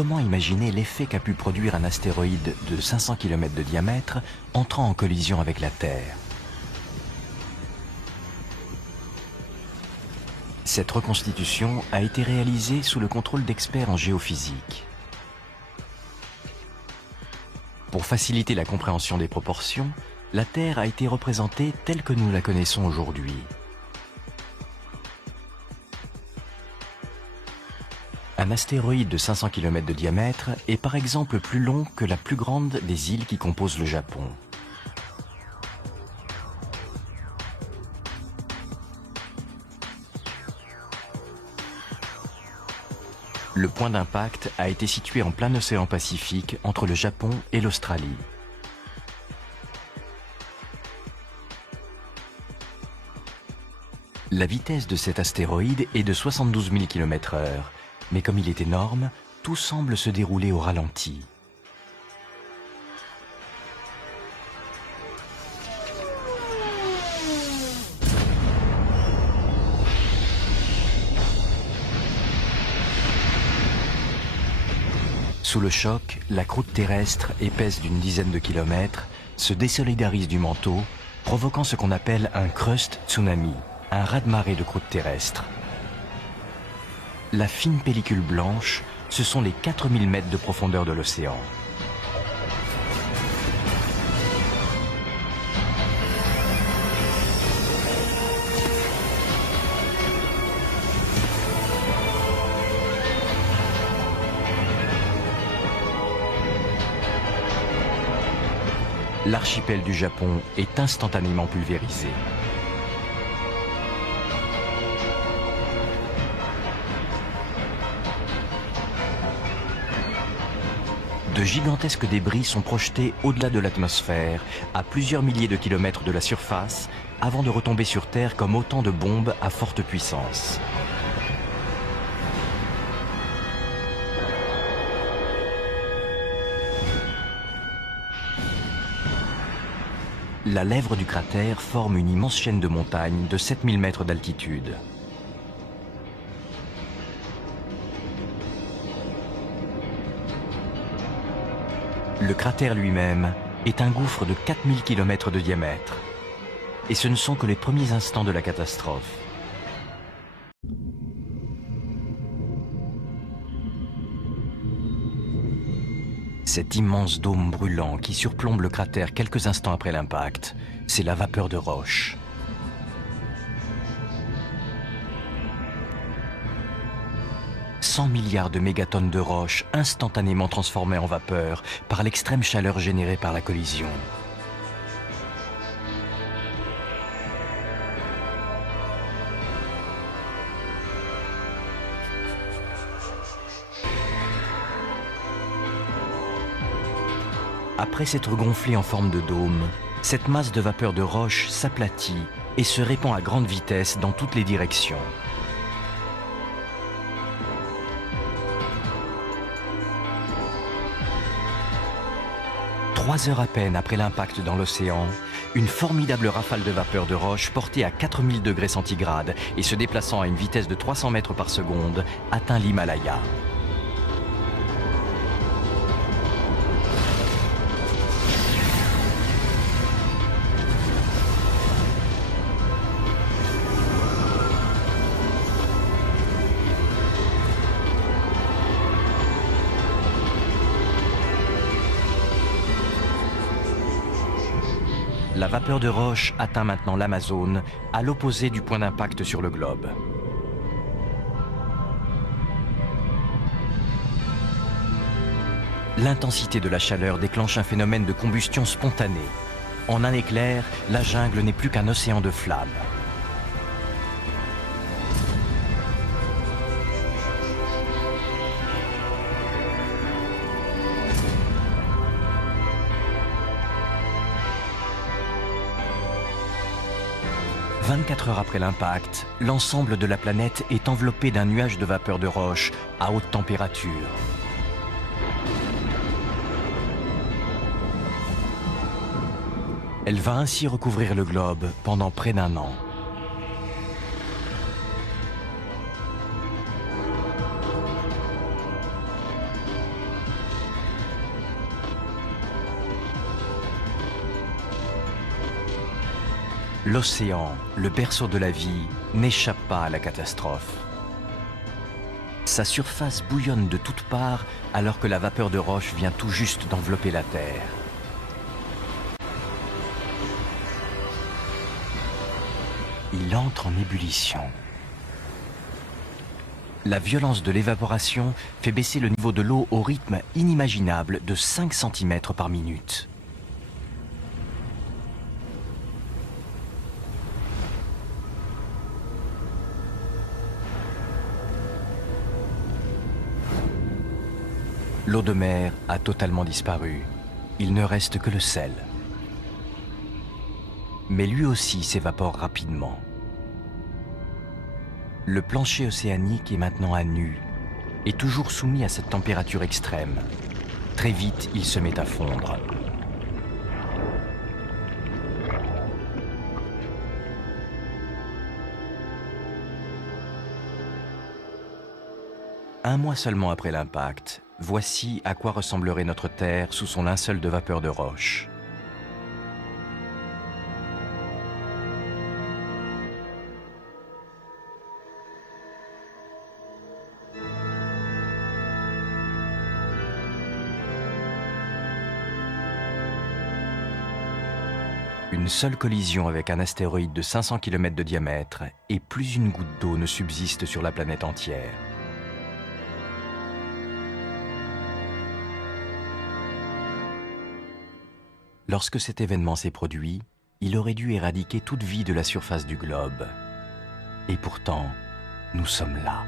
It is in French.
comment imaginer l'effet qu'a pu produire un astéroïde de 500 km de diamètre entrant en collision avec la Terre. Cette reconstitution a été réalisée sous le contrôle d'experts en géophysique. Pour faciliter la compréhension des proportions, la Terre a été représentée telle que nous la connaissons aujourd'hui. Un astéroïde de 500 km de diamètre est par exemple plus long que la plus grande des îles qui composent le Japon. Le point d'impact a été situé en plein océan Pacifique entre le Japon et l'Australie. La vitesse de cet astéroïde est de 72 000 km/h, mais comme il est énorme, tout semble se dérouler au ralenti. Sous le choc, la croûte terrestre, épaisse d'une dizaine de kilomètres, se désolidarise du manteau, provoquant ce qu'on appelle un crust tsunami, un raz-de-marée de croûte terrestre. La fine pellicule blanche, ce sont les 4000 mètres de profondeur de l'océan. L'archipel du Japon est instantanément pulvérisé. De gigantesques débris sont projetés au-delà de l'atmosphère, à plusieurs milliers de kilomètres de la surface, avant de retomber sur Terre comme autant de bombes à forte puissance. La lèvre du cratère forme une immense chaîne de montagnes de 7000 mètres d'altitude. Le cratère lui-même est un gouffre de 4000 km de diamètre. Et ce ne sont que les premiers instants de la catastrophe. Cet immense dôme brûlant qui surplombe le cratère quelques instants après l'impact, c'est la vapeur de roche. « 100 milliards de mégatonnes de roches instantanément transformées en vapeur par l'extrême chaleur générée par la collision. » Après s'être gonflée en forme de dôme, cette masse de vapeur de roche s'aplatit et se répand à grande vitesse dans toutes les directions. Trois heures à peine après l'impact dans l'océan, une formidable rafale de vapeur de roche portée à 4000 degrés centigrades et se déplaçant à une vitesse de 300 mètres par seconde atteint l'Himalaya. La vapeur de roche atteint maintenant l'Amazone, à l'opposé du point d'impact sur le globe. L'intensité de la chaleur déclenche un phénomène de combustion spontanée. En un éclair, la jungle n'est plus qu'un océan de flammes. « 24 heures après l'impact, l'ensemble de la planète est enveloppé d'un nuage de vapeur de roche à haute température. Elle va ainsi recouvrir le globe pendant près d'un an. L'océan, le berceau de la vie, n'échappe pas à la catastrophe. Sa surface bouillonne de toutes parts alors que la vapeur de roche vient tout juste d'envelopper la Terre. Il entre en ébullition. La violence de l'évaporation fait baisser le niveau de l'eau au rythme inimaginable de 5 cm par minute. L'eau de mer a totalement disparu. Il ne reste que le sel. Mais lui aussi s'évapore rapidement. Le plancher océanique est maintenant à nu et toujours soumis à cette température extrême. Très vite, il se met à fondre. Un mois seulement après l'impact, voici à quoi ressemblerait notre Terre sous son linceul de vapeur de roche. Une seule collision avec un astéroïde de 500 km de diamètre et plus une goutte d'eau ne subsiste sur la planète entière. Lorsque cet événement s'est produit, il aurait dû éradiquer toute vie de la surface du globe. Et pourtant, nous sommes là.